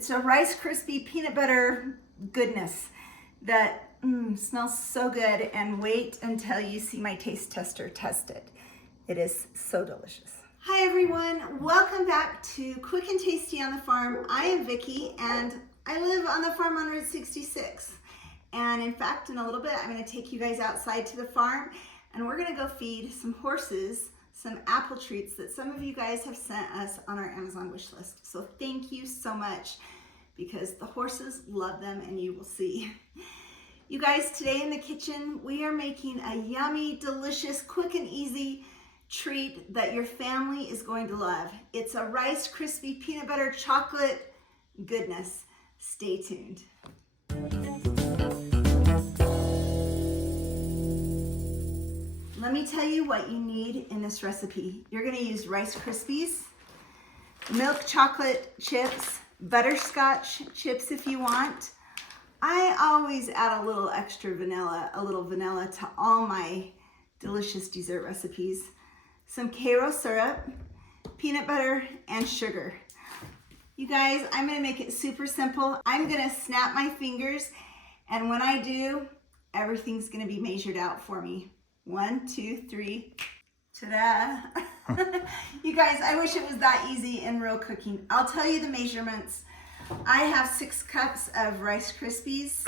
It's a Rice Krispie peanut butter goodness that smells so good, and wait until you see my taste tester test it. It is so delicious. Hi everyone, welcome back to Quick and Tasty on the Farm. I am Vicki and I live on the farm on Route 66. And in fact, in a little bit, I'm gonna take you guys outside to the farm and we're gonna go feed some horses some apple treats that some of you guys have sent us on our Amazon wish list. So thank you so much, because the horses love them and you will see. You guys, today in the kitchen, we are making a yummy, delicious, quick and easy treat that your family is going to love. It's a Rice Krispie peanut butter chocolate goodness. Stay tuned. Let me tell you what you need in this recipe. You're gonna use Rice Krispies, milk chocolate chips, butterscotch chips if you want. I always add a little extra vanilla, a little vanilla to all my delicious dessert recipes. Some Karo syrup, peanut butter, and sugar. You guys, I'm gonna make it super simple. I'm gonna snap my fingers, and when I do, everything's gonna be measured out for me. 1, 2, 3, ta-da. You guys, I wish it was that easy in real cooking. I'll tell you the measurements. I have 6 cups of Rice Krispies.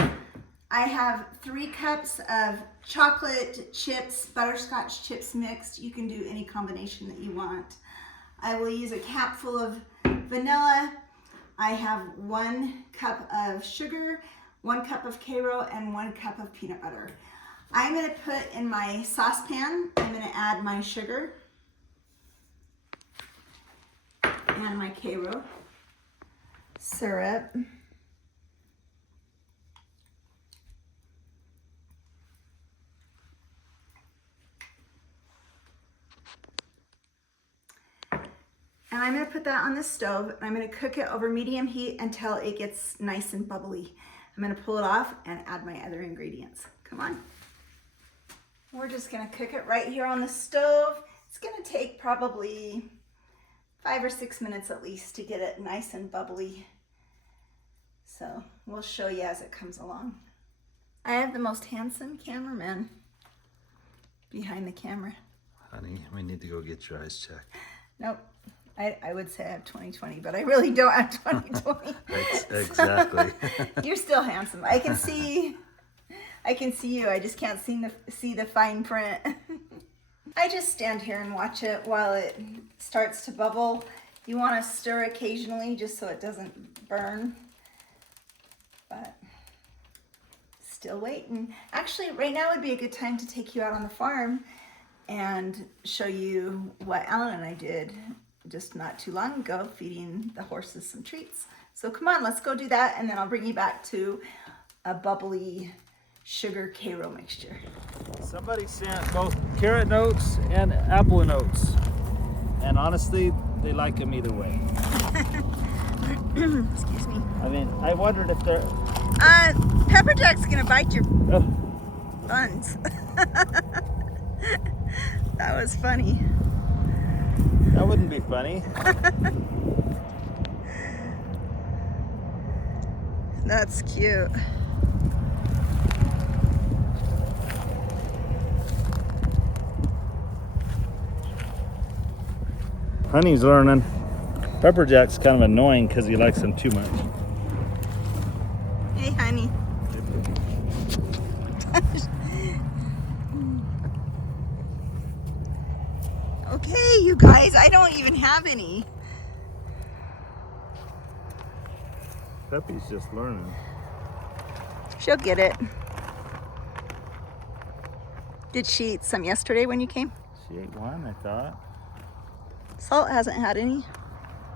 I have 3 cups of chocolate chips, butterscotch chips mixed. You can do any combination that you want. I will use a cap full of vanilla. I have 1 cup of sugar, 1 cup of Karo, and 1 cup of peanut butter. I'm gonna put in my saucepan, I'm gonna add my sugar and my Karo syrup. And I'm gonna put that on the stove, and I'm gonna cook it over medium heat until it gets nice and bubbly. I'm gonna pull it off and add my other ingredients. Come on. We're just gonna cook it right here on the stove. It's gonna take probably 5 or 6 minutes at least to get it nice and bubbly. So we'll show you as it comes along. I have the most handsome cameraman behind the camera. Honey, we need to go get your eyes checked. Nope. I would say I have 20/20, but I really don't have 20/20. Exactly. You're still handsome. I can see you. I just can't see the fine print. I just stand here and watch it while it starts to bubble. You want to stir occasionally just so it doesn't burn. But still waiting. Actually, right now would be a good time to take you out on the farm and show you what Alan and I did just not too long ago, feeding the horses some treats. So come on, let's go do that, and then I'll bring you back to a bubbly sugar Karo mixture. Somebody sent both carrot notes and apple notes, and honestly, they like them either way. Excuse me. I mean, I wondered if they're... Pepper Jack's gonna bite your buns. That was funny. That wouldn't be funny. That's cute. Honey's learning. Pepper Jack's kind of annoying because he likes them too much. Hey, honey. Okay, you guys, I don't even have any. Peppy's just learning. She'll get it. Did she eat some yesterday when you came? She ate one, I thought. Salt hasn't had any.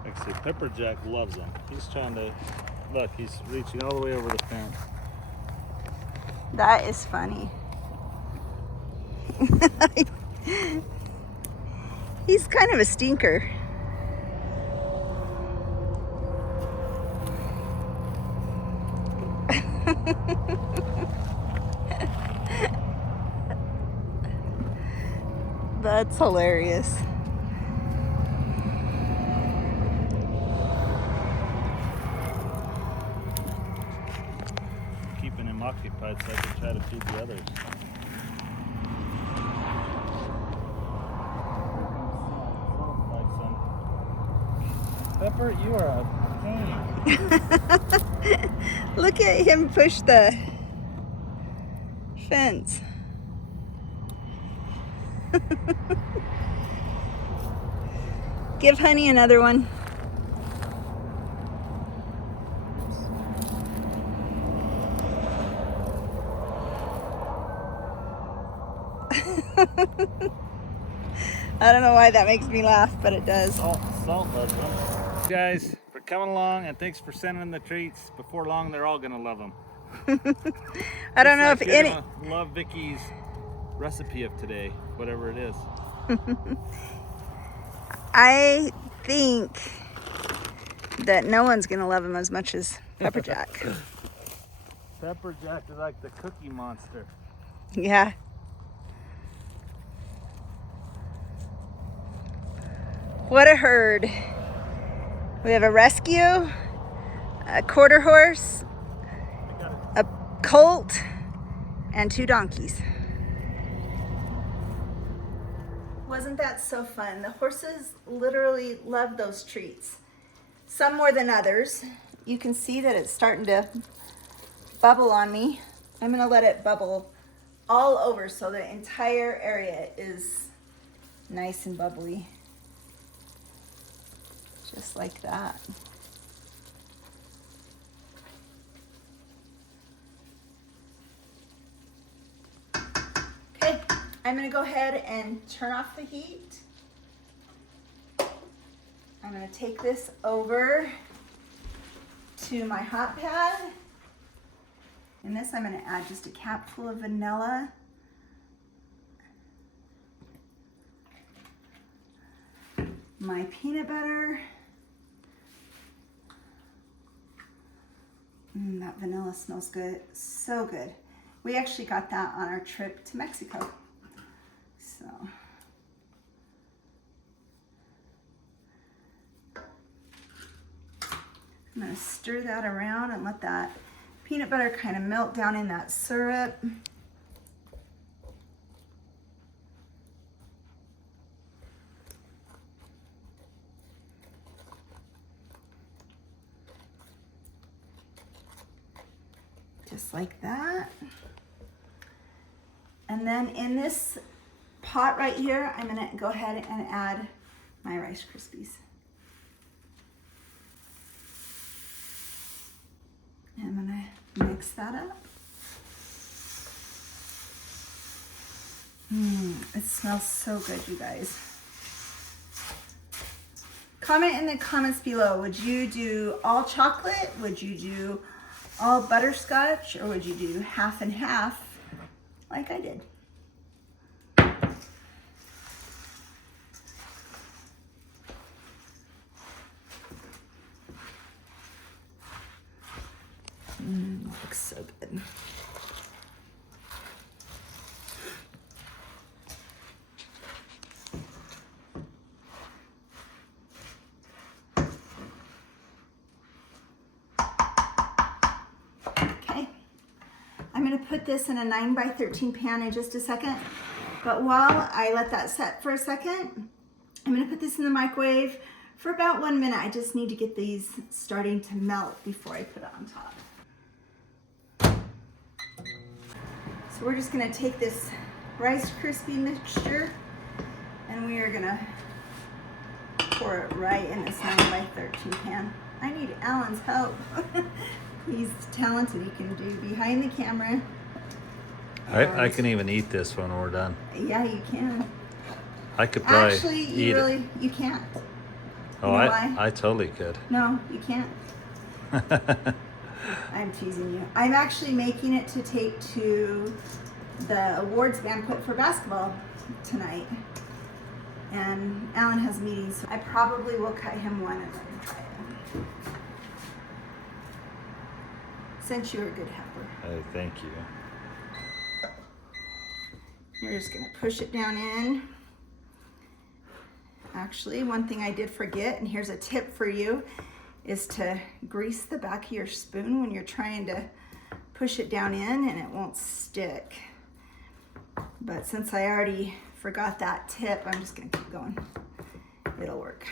Like I say, Pepper Jack loves them. He's trying to, look, he's reaching all the way over the fence. That is funny. He's kind of a stinker. That's hilarious. occupied so I can try to feed the others. Pepper, you are a pain. Look at him push the fence. Give Honey another one. I don't know why that makes me laugh, but it does. Salt loves them. Guys, for coming along, and thanks for sending the treats. Before long, they're all gonna love them. I don't know if you're any. gonna love Vicky's recipe of today, whatever it is. I think that no one's gonna love him as much as Pepper Jack. Pepper Jack is like the cookie monster. Yeah. What a herd. We have a rescue, a quarter horse, a colt, and 2 donkeys. Wasn't that so fun? The horses literally love those treats. Some more than others. You can see that it's starting to bubble on me. I'm gonna let it bubble all over so the entire area is nice and bubbly. Just like that. Okay, I'm gonna go ahead and turn off the heat. I'm gonna take this over to my hot pad. In this, I'm gonna add just a capful of vanilla. My peanut butter. That vanilla smells good, so good. We actually got that on our trip to Mexico. So. I'm gonna stir that around and let that peanut butter kind of melt down in that syrup. Just like that. And then in this pot right here, I'm gonna go ahead and add my Rice Krispies. And I'm gonna mix that up. It smells so good, you guys. Comment in the comments below, would you do all chocolate? Would you do all butterscotch? Or would you do half and half like I did? Looks so good. Okay, I'm gonna put this in a 9x13 pan in just a second, but while I let that set for a second, I'm gonna put this in the microwave for about 1 minute. I just need to get these starting to melt before I put it on top. So we're just gonna take this Rice Krispie mixture and we are gonna pour it right in this 9x13 pan. I need Alan's help. He's talented, he can do behind the camera. I can even eat this when we're done. Yeah, you can. I could probably Actually, eat it. you can't. Oh, You know why? I totally could. No, you can't. I'm teasing you. I'm actually making it to take to the awards banquet for basketball tonight. And Alan has meetings, so I probably will cut him one and let him try it. Since you're a good helper. Hey, thank you. You're just gonna push it down in. Actually, one thing I did forget, and here's a tip for you, is to grease the back of your spoon when you're trying to push it down in and it won't stick. But since I already forgot that tip, I'm just gonna keep going. It'll work.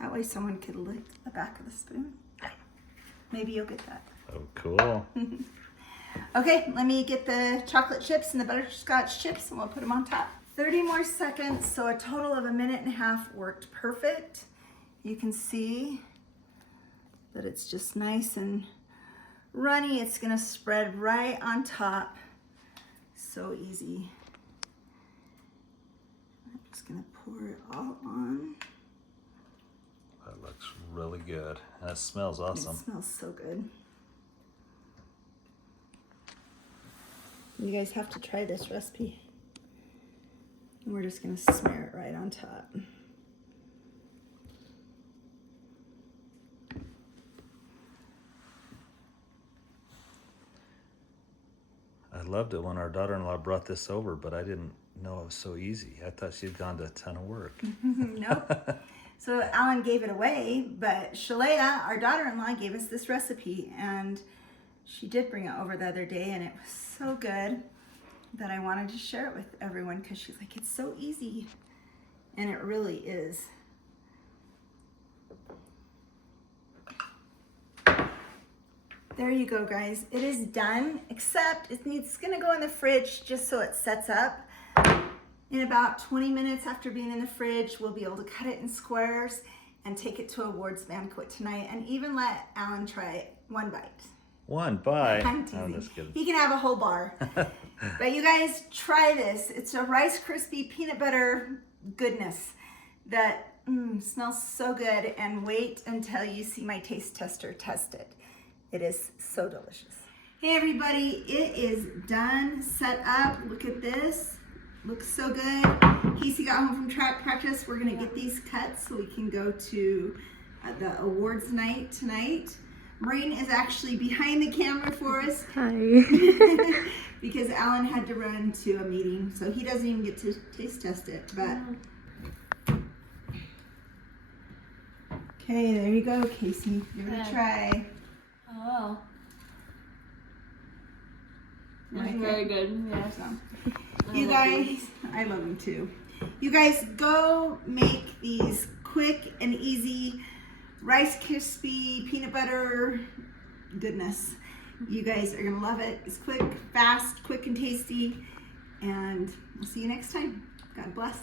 That way someone could lick the back of the spoon. Maybe you'll get that. Oh, cool. Okay, let me get the chocolate chips and the butterscotch chips and we'll put them on top. 30 more seconds, so a total of 1.5 minutes worked perfect. You can see that it's just nice and runny. It's gonna spread right on top. So easy. I'm just gonna pour it all on. That looks really good. And it smells awesome. It smells so good. You guys have to try this recipe. And we're just gonna smear it right on top. I loved it when our daughter-in-law brought this over, but I didn't know it was so easy. I thought she'd gone to a ton of work. Nope. So Alan gave it away, but Shalea, our daughter-in-law, gave us this recipe, and she did bring it over the other day, and it was so good that I wanted to share it with everyone because she's like, it's so easy. And it really is. There you go, guys. It is done, except it's gonna go in the fridge just so it sets up. In about 20 minutes after being in the fridge, we'll be able to cut it in squares and take it to a awards banquet tonight and even let Alan try it one bite. One bite. I'm teasing. I'm just kidding. He can have a whole bar. But you guys try this. It's a Rice Krispie peanut butter goodness that smells so good, and wait until you see my taste tester test it. It is so delicious. Hey everybody, it is done, set up. Look at this. Looks so good. Casey got home from track practice. We're gonna get these cut so we can go to the awards night tonight. Maureen is actually behind the camera for us. Hi. Because Alan had to run to a meeting, so he doesn't even get to taste test it. But okay, there you go, Casey. Give it a try. Oh. Like That's it? very good. Yeah. You guys, I love them too. You guys go make these quick and easy Rice Krispie peanut butter goodness. You guys are gonna love it. It's quick, fast, quick and tasty. And we'll see you next time. God bless.